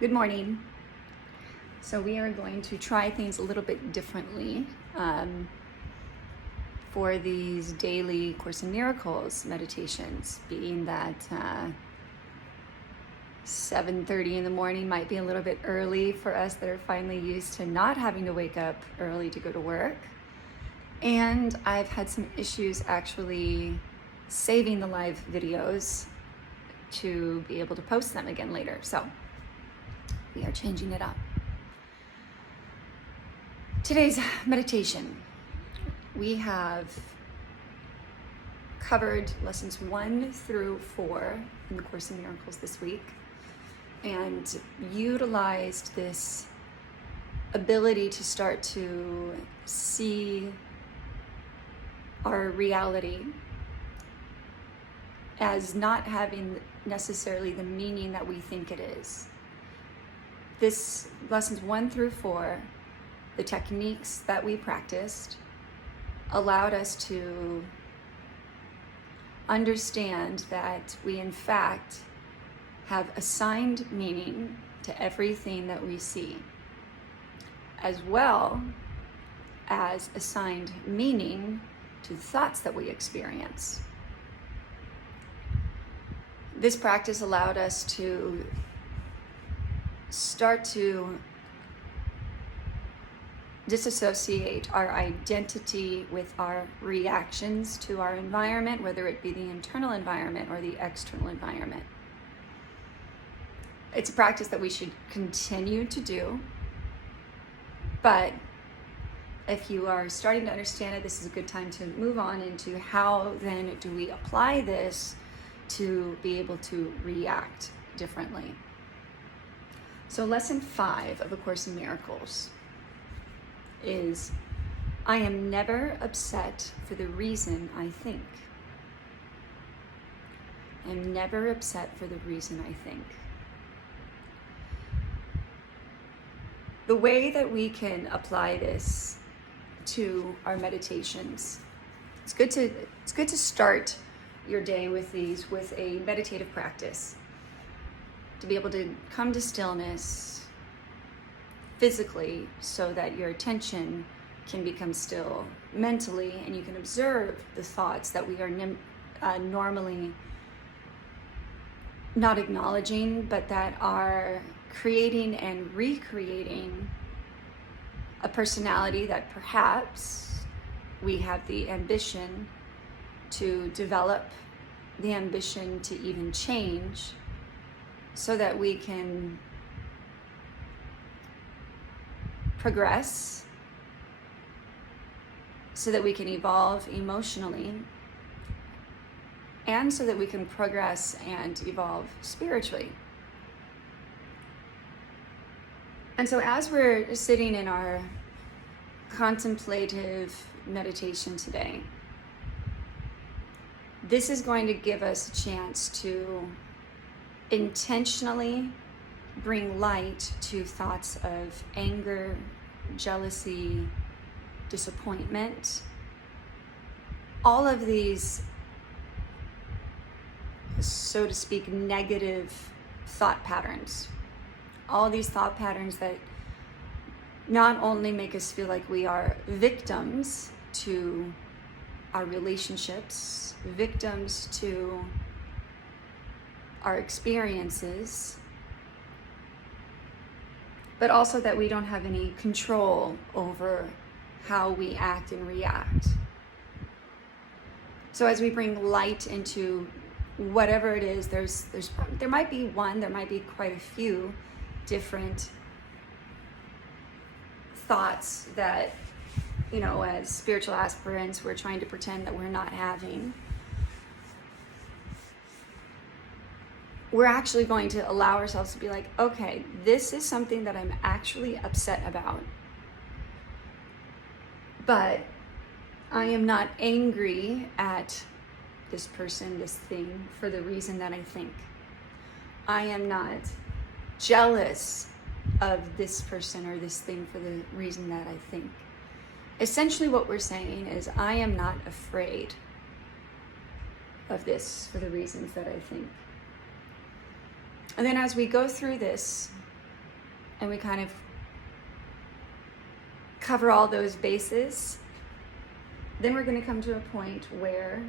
Good morning. So we are going to try things a little bit differently for these daily Course in Miracles meditations, being that 7:30 in the morning might be a little bit early for us that are finally used to not having to wake up early to go to work. And I've had some issues actually saving the live videos to be able to post them again later. So we are changing it up. Today's meditation, we have covered lessons 1 through 4 in the Course in Miracles this week and utilized this ability to start to see our reality as not having necessarily the meaning that we think it is. This lessons 1 through 4, the techniques that we practiced allowed us to understand that we in fact have assigned meaning to everything that we see, as well as assigned meaning to the thoughts that we experience. This practice allowed us to start to disassociate our identity with our reactions to our environment, whether it be the internal environment or the external environment. It's a practice that we should continue to do, but if you are starting to understand it, this is a good time to move on into how then do we apply this to be able to react differently. So lesson 5 of A Course in Miracles is, I am never upset for the reason I think. I am never upset for the reason I think. The way that we can apply this to our meditations, it's good to start your day with a meditative practice, to be able to come to stillness physically so that your attention can become still mentally and you can observe the thoughts that we are normally not acknowledging, but that are creating and recreating a personality that perhaps we have the ambition to develop, the ambition to even change, so that we can progress, so that we can evolve emotionally, and so that we can progress and evolve spiritually. And so as we're sitting in our contemplative meditation today, this is going to give us a chance to intentionally bring light to thoughts of anger, jealousy, disappointment, all of these, so to speak, negative thought patterns. All these thought patterns that not only make us feel like we are victims to our relationships, victims to our experiences, but also that we don't have any control over how we act and react. So as we bring light into whatever it is, there might be one, there might be quite a few different thoughts that, as spiritual aspirants, we're trying to pretend that we're not having. We're actually going to allow ourselves to be like, okay, this is something that I'm actually upset about, but I am not angry at this person, this thing, for the reason that I think. I am not jealous of this person or this thing for the reason that I think. Essentially what we're saying is, I am not afraid of this for the reasons that I think. And then as we go through this, and we kind of cover all those bases, then we're going to come to a point where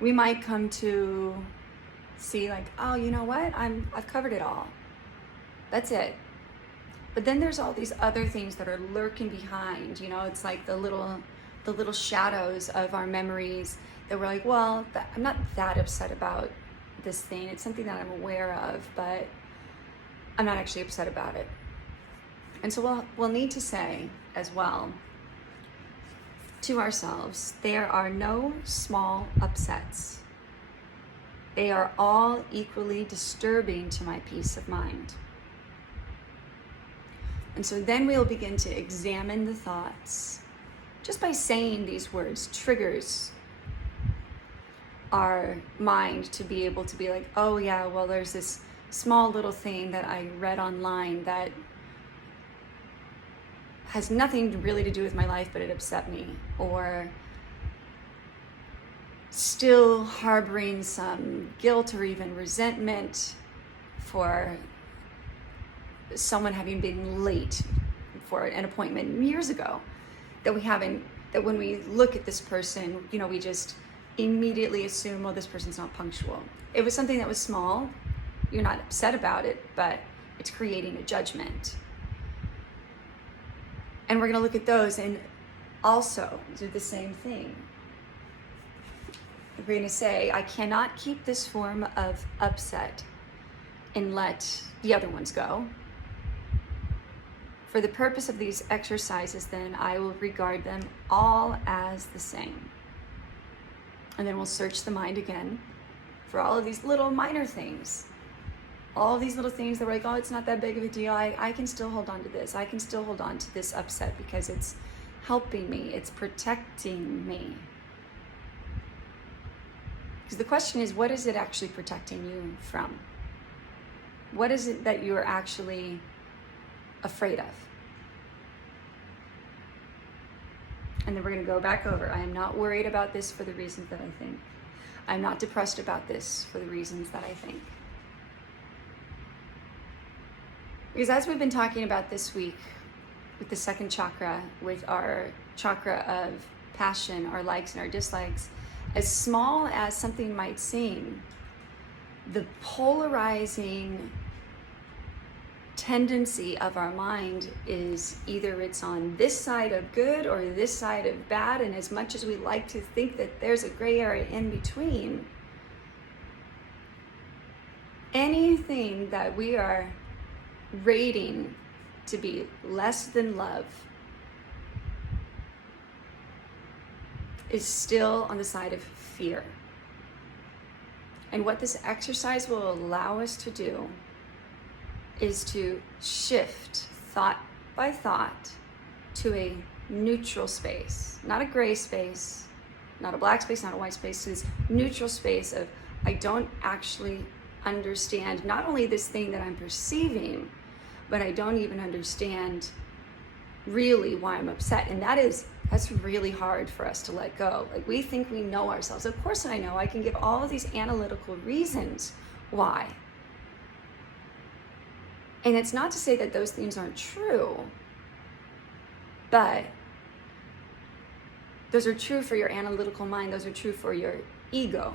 we might come to see like, oh, you know what? I've covered it all. That's it. But then there's all these other things that are lurking behind, you know, it's like the little shadows of our memories that we're like, well, I'm not that upset about this thing. It's something that I'm aware of, but I'm not actually upset about it. And so we'll need to say as well to ourselves, there are no small upsets. They are all equally disturbing to my peace of mind. And so then we'll begin to examine the thoughts. Just by saying these words triggers our mind to be able to be like, oh yeah, well, there's this small little thing that I read online that has nothing really to do with my life, but it upset me. Or still harboring some guilt or even resentment for someone having been late for an appointment years ago, that when we look at this person, you know, we just immediately assume, well, this person's not punctual. It was something that was small. You're not upset about it, but it's creating a judgment. And we're going to look at those and also do the same thing. We're going to say, I cannot keep this form of upset and let the other ones go. For the purpose of these exercises, then, I will regard them all as the same. And then we'll search the mind again for all of these little minor things. All these little things that we're like, oh, it's not that big of a deal. I can still hold on to this. I can still hold on to this upset because it's helping me. It's protecting me. Because the question is, what is it actually protecting you from? What is it that you're actually afraid of? And then we're going to go back over. I am not worried about this for the reasons that I think. I'm not depressed about this for the reasons that I think. Because as we've been talking about this week with the second chakra, with our chakra of passion, our likes and our dislikes, as small as something might seem, the polarizing tendency of our mind is either it's on this side of good or this side of bad, and as much as we like to think that there's a gray area in between, anything that we are rating to be less than love is still on the side of fear. And what this exercise will allow us to do is to shift thought by thought to a neutral space, not a gray space, not a black space, not a white space, to this neutral space of, I don't actually understand not only this thing that I'm perceiving, but I don't even understand really why I'm upset. And that's really hard for us to let go. Like, we think we know ourselves. Of course I know. I can give all of these analytical reasons why. And it's not to say that those things aren't true, but those are true for your analytical mind. Those are true for your ego.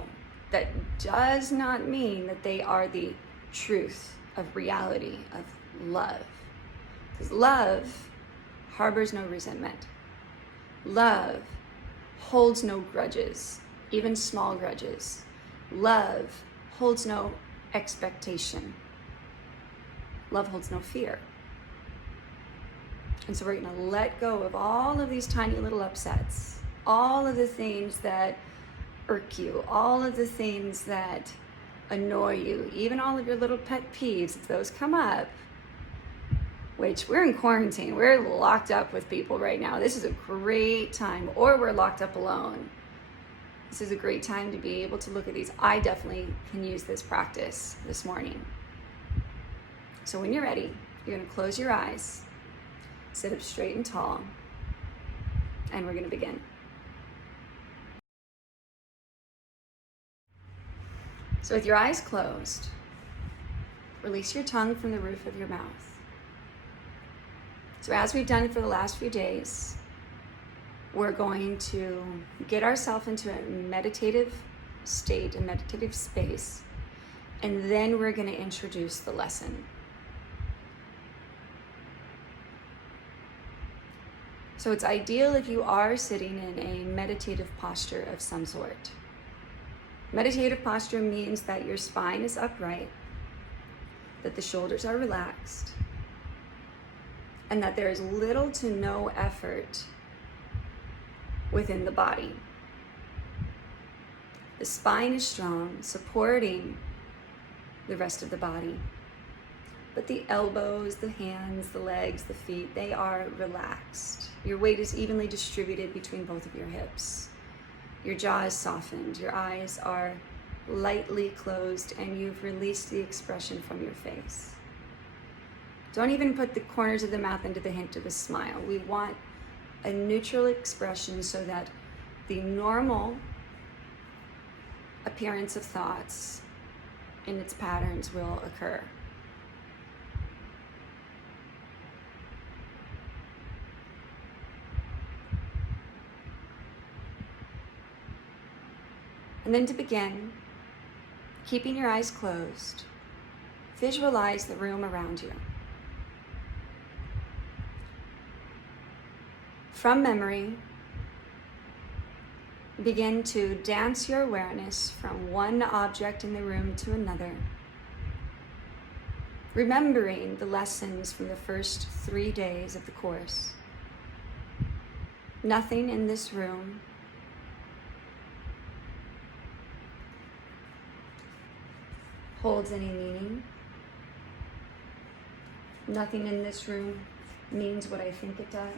That does not mean that they are the truth of reality, of love. Because love harbors no resentment. Love holds no grudges, even small grudges. Love holds no expectation. Love holds no fear. And so we're going to let go of all of these tiny little upsets, all of the things that irk you, all of the things that annoy you, even all of your little pet peeves, if those come up, which we're in quarantine, we're locked up with people right now. This is a great time, or we're locked up alone. This is a great time to be able to look at these. I definitely can use this practice this morning. So when you're ready, you're going to close your eyes, sit up straight and tall, and we're going to begin. So with your eyes closed, release your tongue from the roof of your mouth. So as we've done for the last few days, we're going to get ourselves into a meditative state, a meditative space, and then we're going to introduce the lesson. So it's ideal if you are sitting in a meditative posture of some sort. Meditative posture means that your spine is upright, that the shoulders are relaxed, and that there is little to no effort within the body. The spine is strong, supporting the rest of the body. But the elbows, the hands, the legs, the feet, they are relaxed. Your weight is evenly distributed between both of your hips. Your jaw is softened, your eyes are lightly closed, and you've released the expression from your face. Don't even put the corners of the mouth into the hint of a smile. We want a neutral expression so that the normal appearance of thoughts and its patterns will occur. And then to begin, keeping your eyes closed, visualize the room around you. From memory, begin to dance your awareness from one object in the room to another, remembering the lessons from the first 3 days of the course. Nothing in this room holds any meaning. Nothing in this room means what I think it does.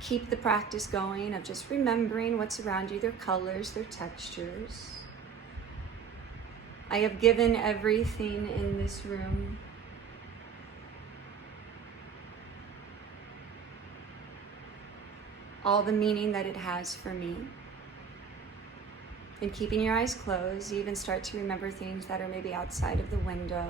Keep the practice going of just remembering what's around you, their colors, their textures. I have given everything in this room all the meaning that it has for me. And keeping your eyes closed, you even start to remember things that are maybe outside of the window.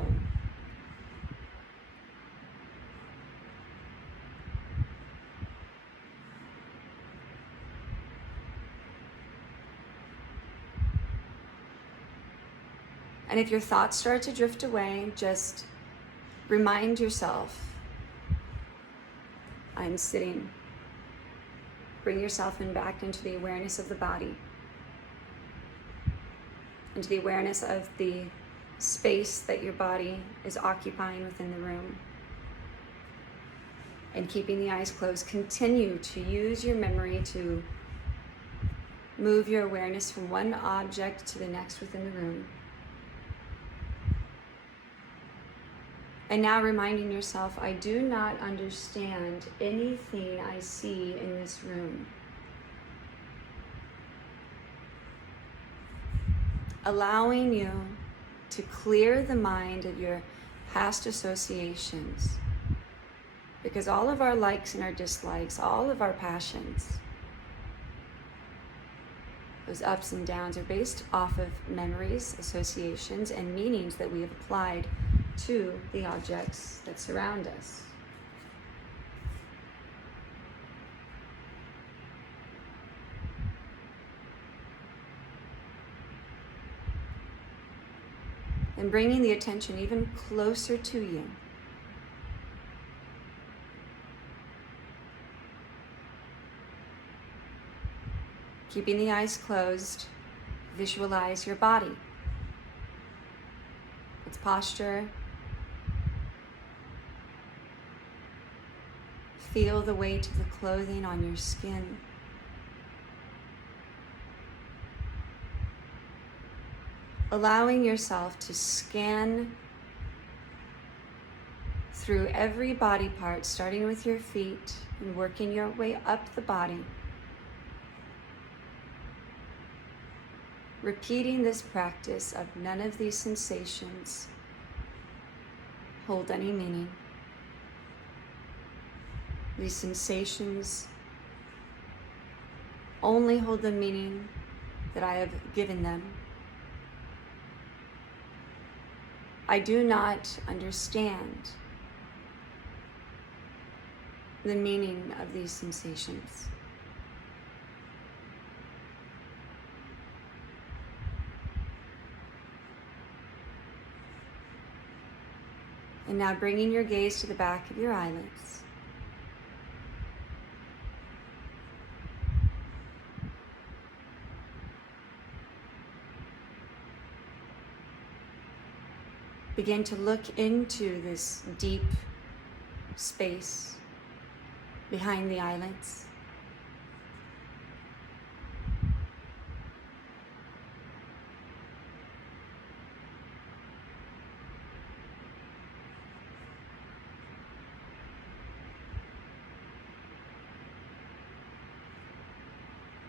And if your thoughts start to drift away, just remind yourself, I'm sitting. Bring yourself back into the awareness of the body, into the awareness of the space that your body is occupying within the room. And keeping the eyes closed, continue to use your memory to move your awareness from one object to the next within the room. And now reminding yourself, I do not understand anything I see in this room. Allowing you to clear the mind of your past associations. Because all of our likes and our dislikes, all of our passions, those ups and downs are based off of memories, associations, and meanings that we have applied to the objects that surround us. And bringing the attention even closer to you. Keeping the eyes closed, visualize your body, its posture. Feel the weight of the clothing on your skin. Allowing yourself to scan through every body part, starting with your feet and working your way up the body. Repeating this practice of none of these sensations hold any meaning. These sensations only hold the meaning that I have given them. I do not understand the meaning of these sensations. And now bringing your gaze to the back of your eyelids. Begin to look into this deep space behind the eyelids.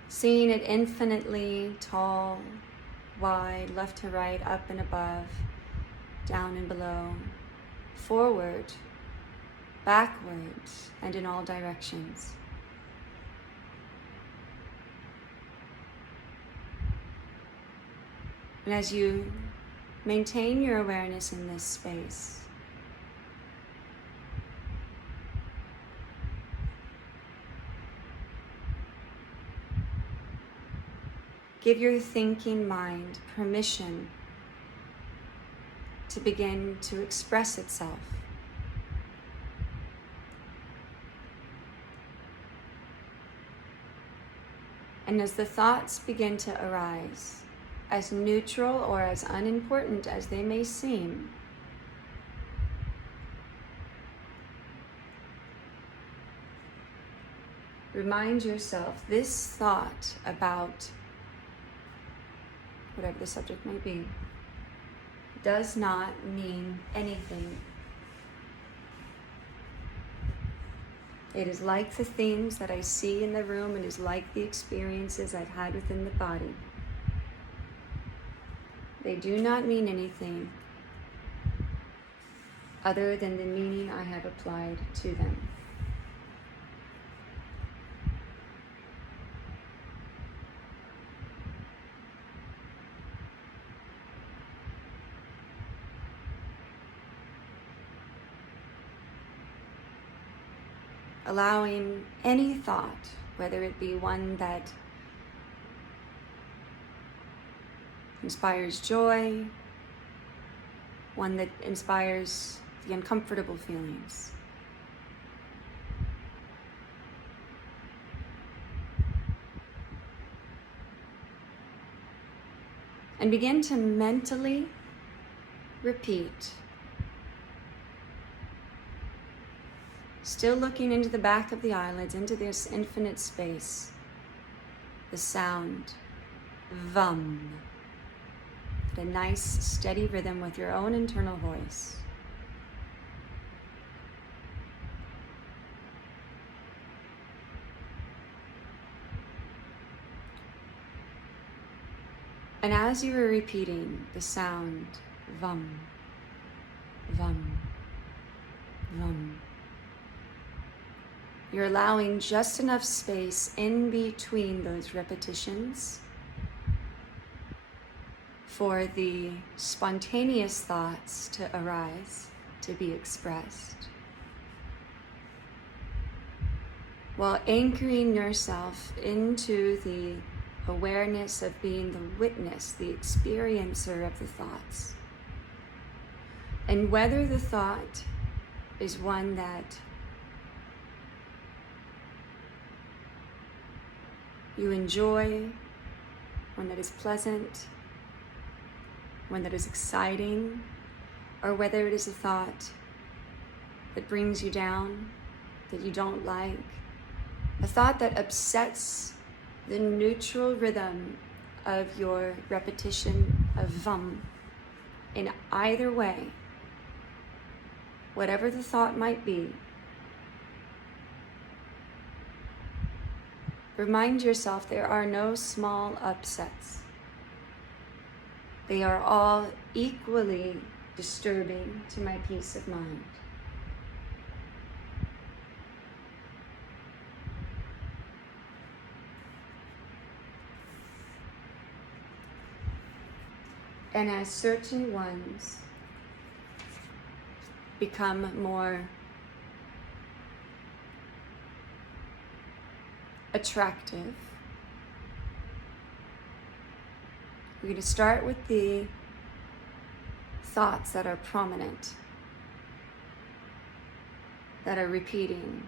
Seeing it infinitely tall, wide, left to right, up and above, down and below, forward, backwards, and in all directions. And as you maintain your awareness in this space, give your thinking mind permission to begin to express itself. And as the thoughts begin to arise, as neutral or as unimportant as they may seem, remind yourself this thought about whatever the subject may be does not mean anything. It is like the things that I see in the room. It is like the experiences I've had within the body. They do not mean anything other than the meaning I have applied to them. Allowing any thought, whether it be one that inspires joy, one that inspires the uncomfortable feelings, and begin to mentally repeat, still looking into the back of the eyelids, into this infinite space, the sound VUM, a nice steady rhythm with your own internal voice. And as you are repeating the sound VUM, VUM, VUM, you're allowing just enough space in between those repetitions for the spontaneous thoughts to arise, to be expressed, while anchoring yourself into the awareness of being the witness, the experiencer of the thoughts. And whether the thought is one that you enjoy, one that is pleasant, one that is exciting, or whether it is a thought that brings you down, that you don't like, a thought that upsets the neutral rhythm of your repetition of VUM. In either way, whatever the thought might be, remind yourself there are no small upsets. They are all equally disturbing to my peace of mind. And as certain ones become more attractive, we're going to start with the thoughts that are prominent, that are repeating,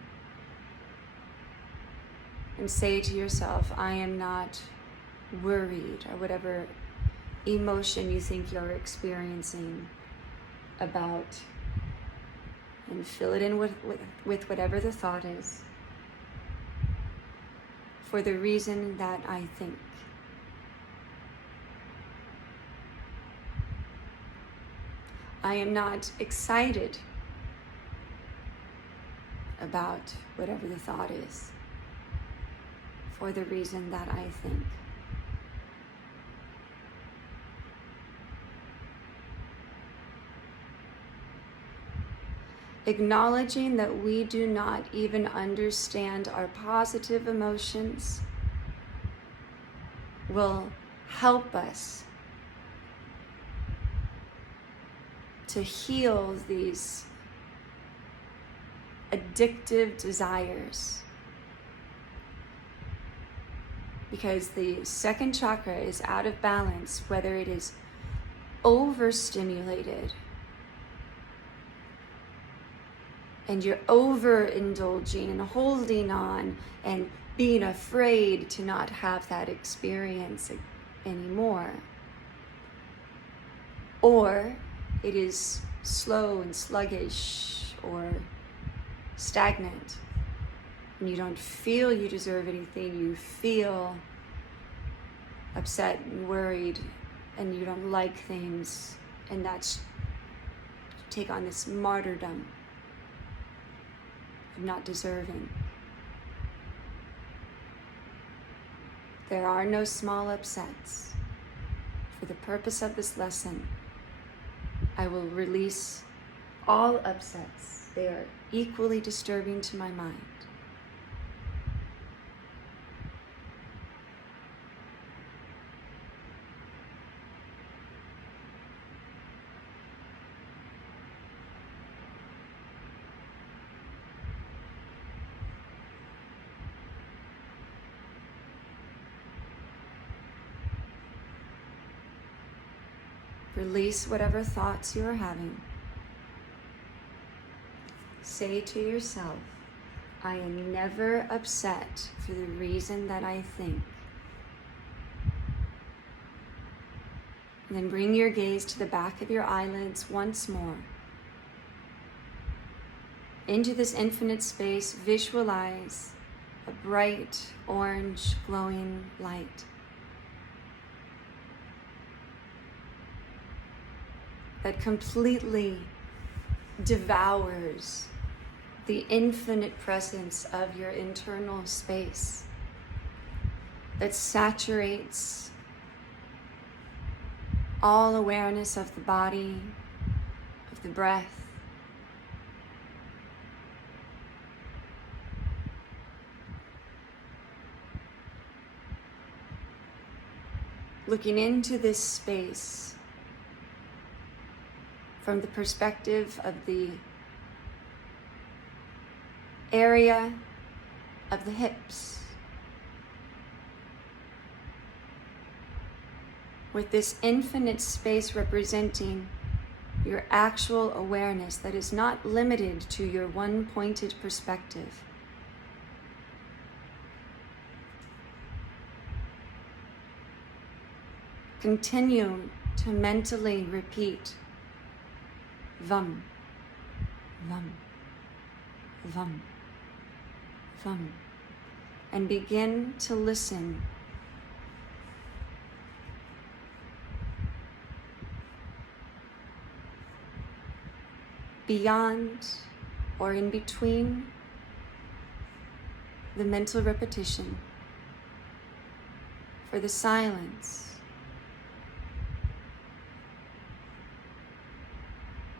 and say to yourself, I am not worried, or whatever emotion you think you're experiencing about, and fill it in with whatever the thought is, for the reason that I think. I am not excited about whatever the thought is, for the reason that I think. Acknowledging that we do not even understand our positive emotions will help us to heal these addictive desires. Because the second chakra is out of balance, whether it is overstimulated and you're overindulging and holding on and being afraid to not have that experience anymore, or it is slow and sluggish or stagnant, and you don't feel you deserve anything, you feel upset and worried, and you don't like things, and that's take on this martyrdom of not deserving. There are no small upsets. For the purpose of this lesson, I will release all upsets. They are equally disturbing to my mind. Release whatever thoughts you are having. Say to yourself, I am never upset for the reason that I think. And then bring your gaze to the back of your eyelids once more. Into this infinite space, visualize a bright, orange, glowing light that completely devours the infinite presence of your internal space, that saturates all awareness of the body, of the breath, looking into this space from the perspective of the area of the hips, with this infinite space representing your actual awareness that is not limited to your one-pointed perspective. Continue to mentally repeat Vam, Vam, Vam, Vam, and begin to listen beyond or in between the mental repetition, for the silence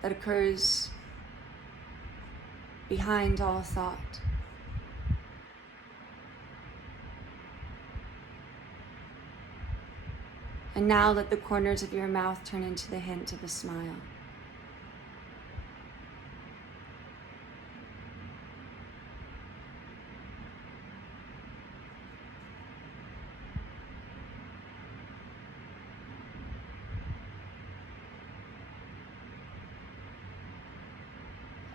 that occurs behind all thought. And now let the corners of your mouth turn into the hint of a smile.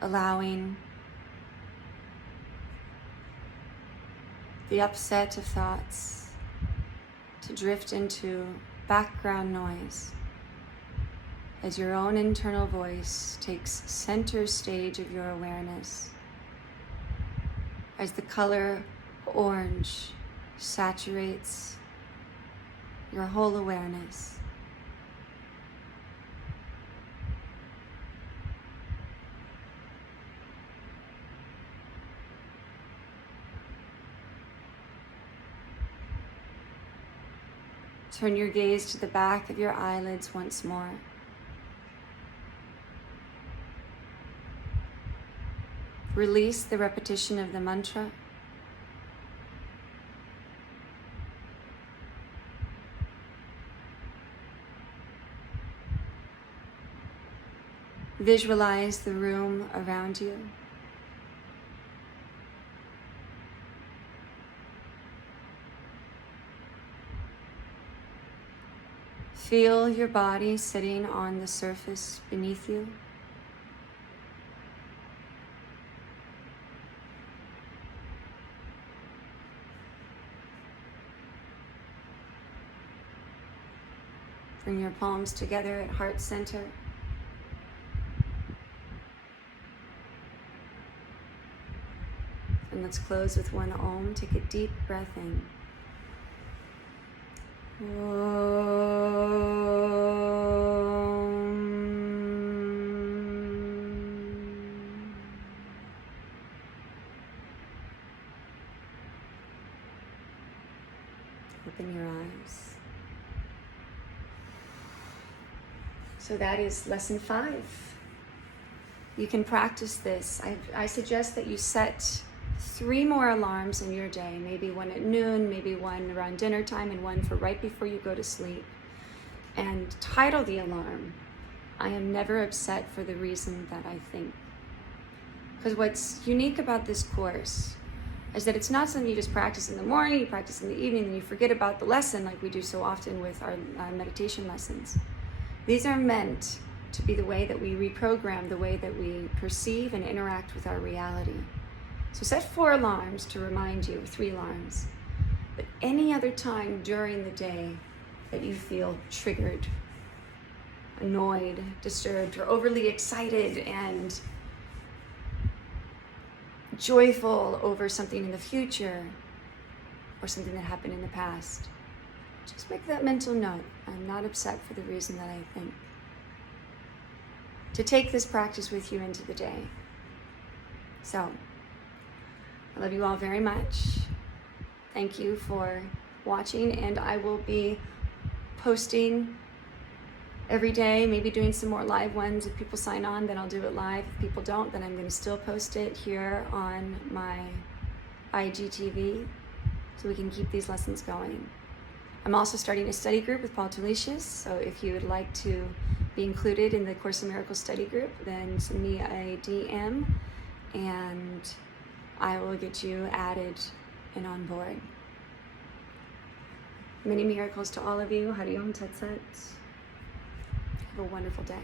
Allowing the upset of thoughts to drift into background noise as your own internal voice takes center stage of your awareness, as the color orange saturates your whole awareness. Turn your gaze to the back of your eyelids once more. Release the repetition of the mantra. Visualize the room around you. Feel your body sitting on the surface beneath you. Bring your palms together at heart center. And let's close with one Om. Take a deep breath in. Open your eyes. So that is lesson 5. You can practice this. I suggest that you set 3 more alarms in your day, maybe one at noon, maybe one around dinner time, and one for right before you go to sleep. And title the alarm, I am never upset for the reason that I think. Because what's unique about this course is that it's not something you just practice in the morning, you practice in the evening, and you forget about the lesson like we do so often with our meditation lessons. These are meant to be the way that we reprogram the way that we perceive and interact with our reality. So set 4 alarms to remind you, 3 alarms. But any other time during the day that you feel triggered, annoyed, disturbed, or overly excited and joyful over something in the future or something that happened in the past, just make that mental note. I'm not upset for the reason that I think. To take this practice with you into the day. So, I love you all very much. Thank you for watching, and I will be posting every day, maybe doing some more live ones. If people sign on, then I'll do it live. If people don't, then I'm going to still post it here on my IGTV so we can keep these lessons going. I'm also starting a study group with Paul Tulicius, so if you would like to be included in the Course in Miracles study group, then send me a DM and I will get you added and on board. Many miracles to all of you. Hari Om Tat Sat. Have a wonderful day.